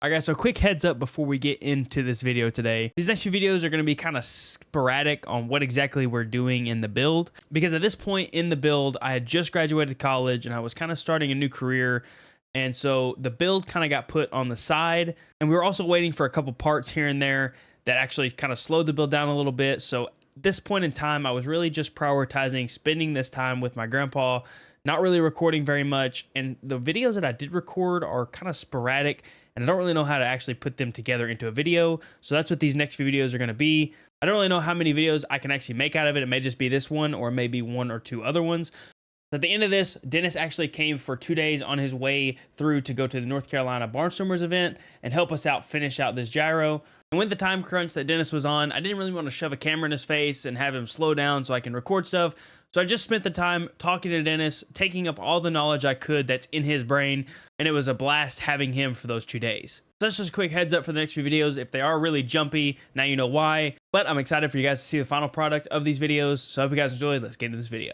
Alright guys, so quick heads up before we get into this video today. These next few videos are going to be kind of sporadic on what exactly we're doing in the build. Because at this point in the build, I had just graduated college and I was kind of starting a new career. And so the build kind of got put on the side. And we were also waiting for a couple parts here and there that actually kind of slowed the build down a little bit. So at this point in time, I was really just prioritizing spending this time with my grandpa, not really recording very much. And the videos that I did record are kind of sporadic, and I don't really know how to actually put them together into a video. So that's what these next few videos are going to be. I don't really know how many videos I can actually make out of it. It may just be this one or maybe one or two other ones. At the end of this, Dennis actually came for 2 days on his way through to go to the North Carolina Barnstormers event and help us out finish out this gyro. And with the time crunch that Dennis was on, I didn't really want to shove a camera in his face and have him slow down so I can record stuff. So I just spent the time talking to Dennis, taking up all the knowledge I could that's in his brain, and it was a blast having him for those 2 days. So that's just a quick heads up for the next few videos. If they are really jumpy, now you know why. But I'm excited for you guys to see the final product of these videos. So I hope you guys enjoyed. Let's get into this video.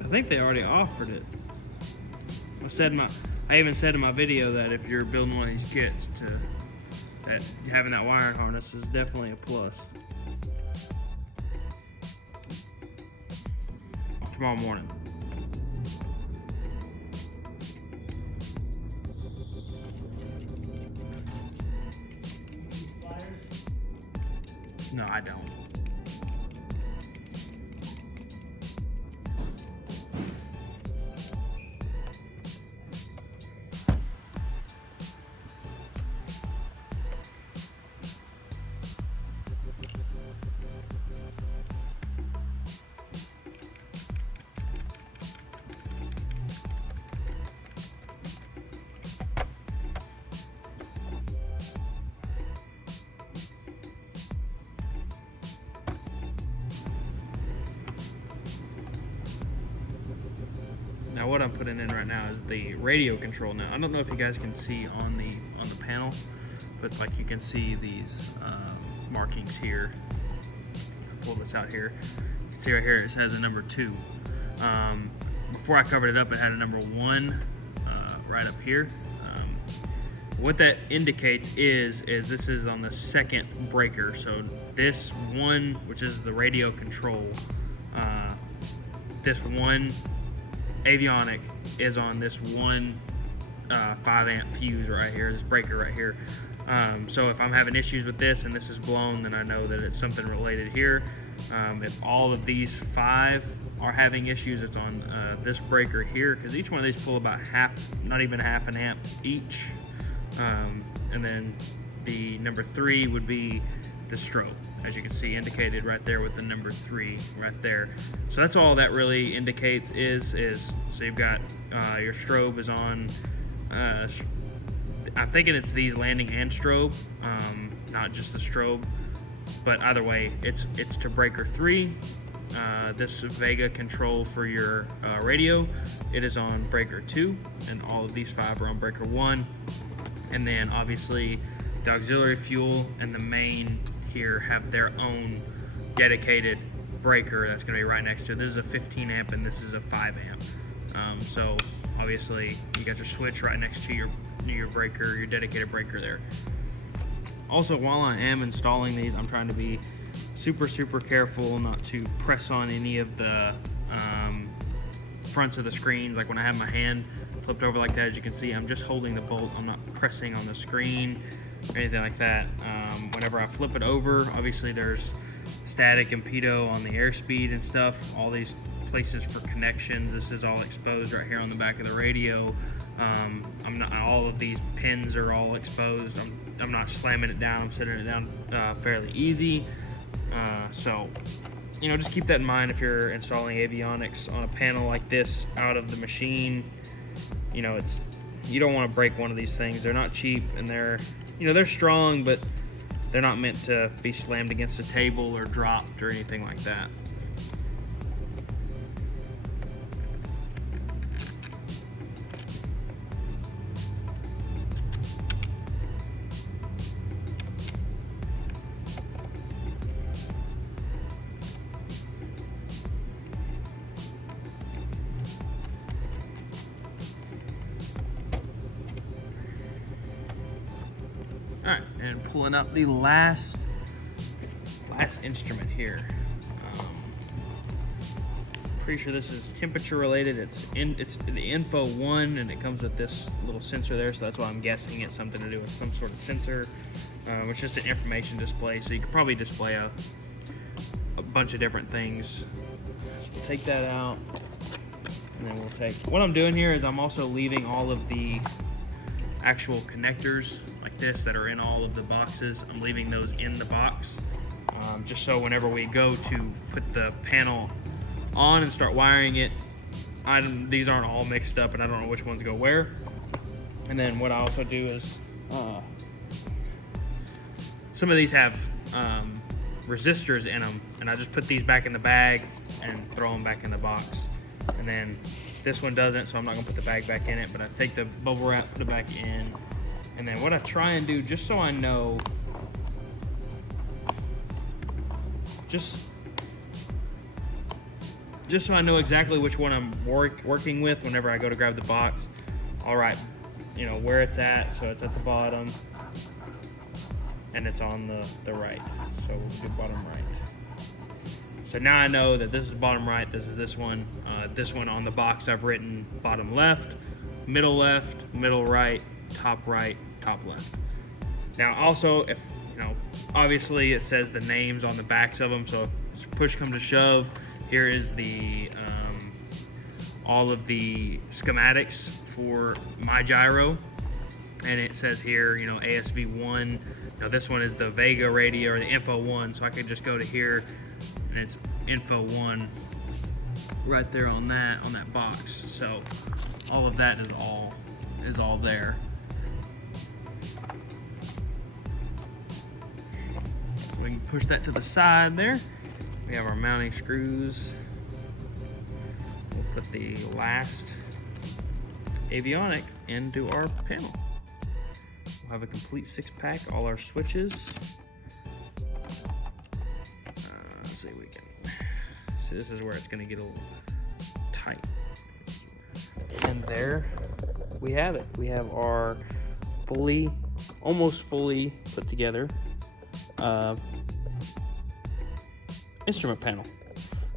I think they already offered it. I even said in my video that if you're building one of these kits, that having that wiring harness is definitely a plus. Tomorrow morning. No, I don't. Now what I'm putting in right now is the radio control. Now I don't know if you guys can see on the panel, but like you can see these markings here. Pull this out here. You can see right here it has a number 2. Before I covered it up, it had a number 1 right up here. What that indicates is this is on the second breaker. So this one, which is the radio control, this one avionic is on this one 5 amp fuse right here, this breaker right here. So if I'm having issues with this and this is blown, then I know that it's something related here. If all of these 5 are having issues, it's on this breaker here, because each one of these pull about not even half an amp each. And then the number 3 would be the strobe, as you can see indicated right there with the number 3 right there. So that's all that really indicates is so you've got your strobe is on, I'm thinking it's these landing and strobe, not just the strobe, but either way it's to breaker 3. This Vega control for your radio, it is on breaker 2, and all of these 5 are on breaker 1. And then obviously the auxiliary fuel and the main here have their own dedicated breaker that's going to be right next to it. This is a 15 amp and this is a 5 amp. So obviously you got your switch right next to your breaker, your dedicated breaker there. Also, while I am installing these, I'm trying to be super careful not to press on any of the fronts of the screens. Like when I have my hand flipped over like that, as you can see, I'm just holding the bolt. I'm not pressing on the screen or anything like that. Whenever I flip it over, obviously there's static and pitot on the airspeed and stuff, all these places for connections. This is all exposed right here on the back of the radio. All of these pins are all exposed. I'm not slamming it down, I'm setting it down fairly easy. So, you know, just keep that in mind if you're installing avionics on a panel like this out of the machine. You know, you don't want to break one of these things. They're not cheap, and they're strong, but they're not meant to be slammed against a table or dropped or anything like that. All right, and pulling up the last instrument here. Pretty sure this is temperature related. It's the Info 1, and it comes with this little sensor there, so that's why I'm guessing it's something to do with some sort of sensor. It's just an information display, so you could probably display a bunch of different things. We'll take that out, and then we'll take. What I'm doing here is I'm also leaving all of the actual connectors like this that are in all of the boxes. I'm leaving those in the box, just so whenever we go to put the panel on and start wiring it, these aren't all mixed up and I don't know which ones go where. And then what I also do is some of these have resistors in them, and I just put these back in the bag and throw them back in the box. And then this one doesn't, so I'm not gonna put the bag back in it, but I take the bubble wrap, put it back in. And then what I try and do, just so I know, just so I know exactly which one I'm working with whenever I go to grab the box. All right, you know where it's at, so it's at the bottom, and it's on the right. So we'll do bottom right. So now I know that this is bottom right, this is this one. This one on the box I've written bottom left, middle right, top left. Now also, if obviously it says the names on the backs of them, so if push comes to shove, here is the all of the schematics for my gyro, and it says here, ASV1. Now this one is the Vega radio, or the Info 1, so I could just go to here, and it's Info 1 right there on that box. So all of that is all there. So we can push that to the side there. We have our mounting screws. We'll put the last avionic into our panel. We'll have a complete 6-pack, all our switches. Let's see, we can. So this is where it's going to get a little tight. And there we have it. We have our almost fully put together instrument panel.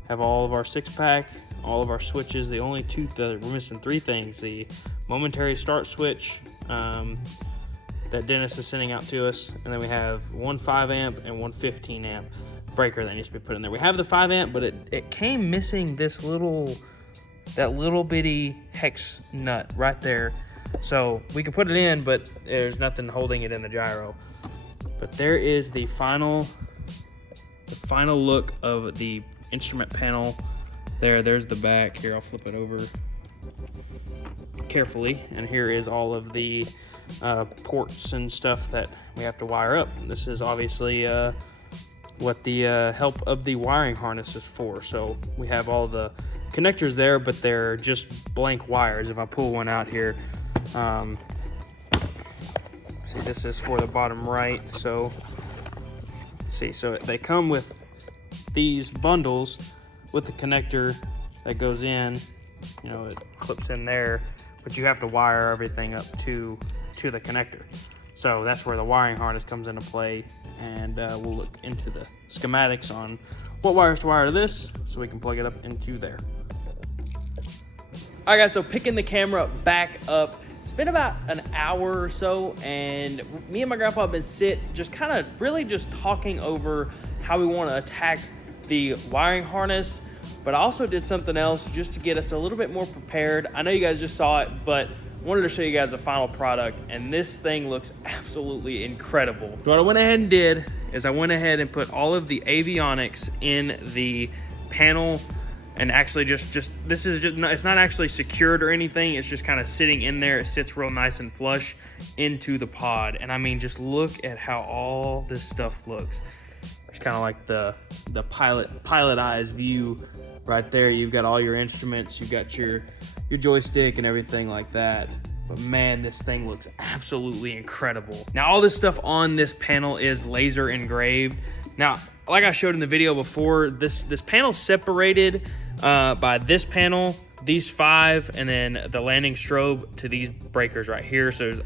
Have all of our 6-pack, all of our switches. The only we're missing 3 things: the momentary start switch that Dennis is sending out to us, and then we have one 5-amp and one 15-amp breaker that needs to be put in there. We have the 5-amp, but it came missing that little bitty hex nut right there. So we can put it in, but there's nothing holding it in the gyro. But there is the final look of the instrument panel. There's the back. Here, I'll flip it over carefully, and here is all of the ports and stuff that we have to wire up. This is obviously what the help of the wiring harness is for. So we have all the connectors there, but they're just blank wires. If I pull one out here, see, this is for the bottom right. So so they come with these bundles with the connector that goes in. It clips in there, but you have to wire everything up to the connector. So that's where the wiring harness comes into play, and we'll look into the schematics on what wires to wire to this so we can plug it up into there. All right, guys, so picking the camera back up, it's been about an hour or so, and me and my grandpa have been just kind of really just talking over how we want to attack the wiring harness. But I also did something else just to get us a little bit more prepared. I know you guys just saw it, but I wanted to show you guys the final product, and this thing looks absolutely incredible. So what I went ahead and did is I went ahead and put all of the avionics in the panel, and actually just this is just, it's not actually secured or anything. It's just kind of sitting in there. It sits real nice and flush into the pod. And I mean, just look at how all this stuff looks. It's kind of like the pilot eyes view right there. You've got all your instruments, you've got your joystick and everything like that. But man, this thing looks absolutely incredible. Now, all this stuff on this panel is laser engraved. Now, like I showed in the video before, this panel's separated by this panel, these 5, and then the landing strobe to these breakers right here. So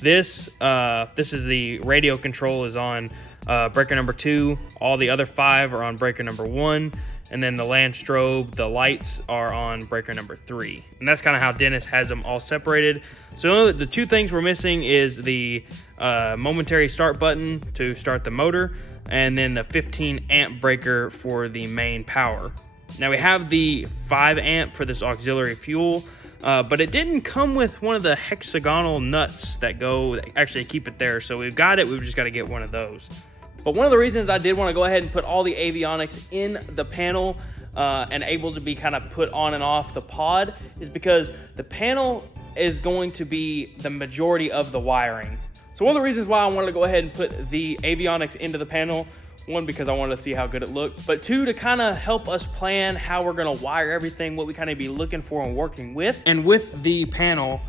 This is the radio control is on breaker number 2. All the other 5 are on breaker number 1. And then the land strobe, the lights are on breaker number 3. And that's kind of how Dennis has them all separated. So the 2 things we're missing is the momentary start button to start the motor, and then the 15 amp breaker for the main power. Now we have the 5 amp for this auxiliary fuel, but it didn't come with one of the hexagonal nuts that actually keep it there. So we've got it, we've just got to get one of those. But one of the reasons I did want to go ahead and put all the avionics in the panel and able to be kind of put on and off the pod is because the panel is going to be the majority of the wiring. So one of the reasons why I wanted to go ahead and put the avionics into the panel, 1, because I wanted to see how good it looked, but 2, to kind of help us plan how we're going to wire everything, what we kind of be looking for and working with. And with the panel,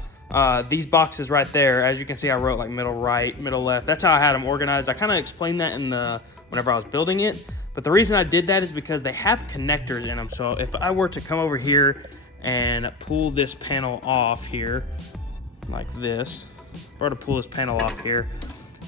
these boxes right there, as you can see, I wrote like middle right, middle left. That's how I had them organized. I kind of explained that whenever I was building it. But the reason I did that is because they have connectors in them. So if I were to come over here and pull this panel off here, like this, if I were to pull this panel off here,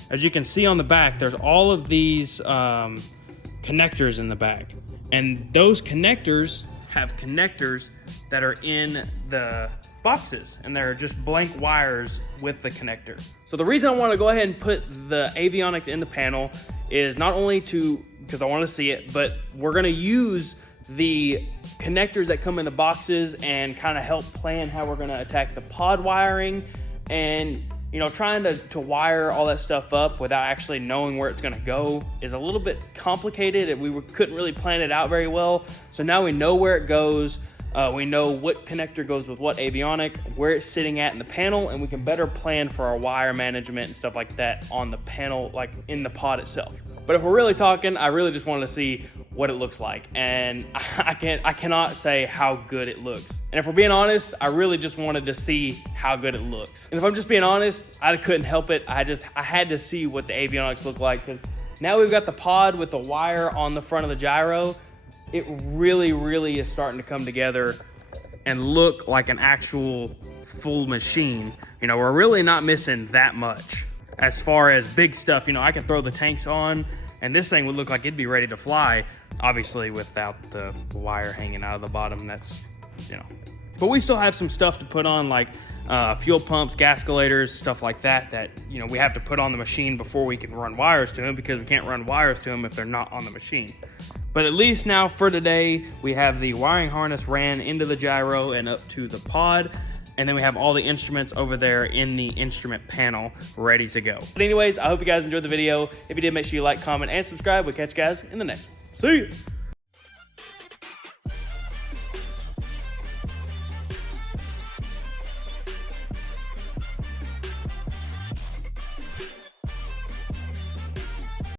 as you can see on the back, there's all of these connectors in the back. And those connectors have connectors that are in the boxes, and they're just blank wires with the connector. So the reason I want to go ahead and put the avionics in the panel is not only because I want to see it, but we're going to use the connectors that come in the boxes and kind of help plan how we're going to attack the pod wiring, and trying to wire all that stuff up without actually knowing where it's going to go is a little bit complicated, and we couldn't really plan it out very well. So now we know where it goes. We know what connector goes with what avionic, where it's sitting at in the panel, and we can better plan for our wire management and stuff like that on the panel, like in the pod itself. But if we're really talking, I really just wanted to see what it looks like, and I cannot say how good it looks. And if we're being honest, I really just wanted to see how good it looks. And if I'm just being honest, I couldn't help it. I had to see what the avionics look like, because now we've got the pod with the wire on the front of the gyro. It really, really is starting to come together and look like an actual full machine. We're really not missing that much as far as big stuff. I can throw the tanks on, and this thing would look like it'd be ready to fly, obviously without the wire hanging out of the bottom. That's, But we still have some stuff to put on, like fuel pumps, gascolators, stuff like that we have to put on the machine before we can run wires to them, because we can't run wires to them if they're not on the machine. But at least now for today, we have the wiring harness ran into the gyro and up to the pod. And then we have all the instruments over there in the instrument panel ready to go. But anyways, I hope you guys enjoyed the video. If you did, make sure you like, comment, and subscribe. We'll catch you guys in the next one. See ya.